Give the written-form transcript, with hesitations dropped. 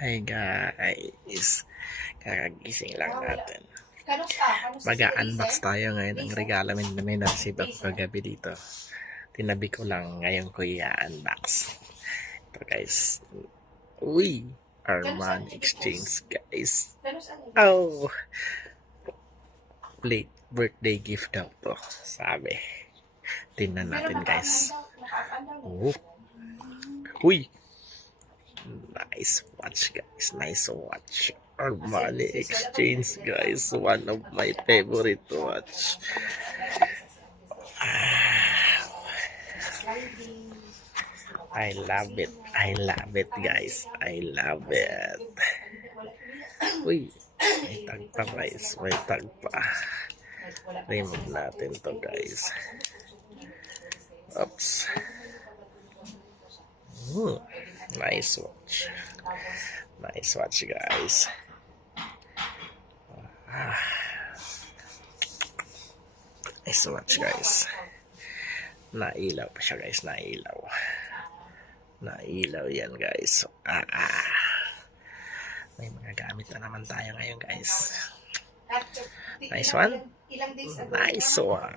Hi guys, kakagising lang natin. Mag-unbox tayo ngayon ng regalo na may na-receive ako kagabi dito. Tinabi ko lang ngayon ko i-unbox. Ito guys. Uy! Armani Exchange guys. Oh! Late birthday gift daw to. Sabi. Tingnan natin guys. Oh! Uy! Nice watch guys, nice watch. Armani Exchange guys, one of my favorite watch. I love it, I love it guys, I love it. Uy, may tag pa guys, may tag pa. Remove natin to guys. Oops. Nice watch. Nice watch guys. Nice watch guys. Nailaw pa siya guys, nailaw. Nailaw yan guys. May mga gamit na naman tayo ngayon guys. Nice one. Nice one.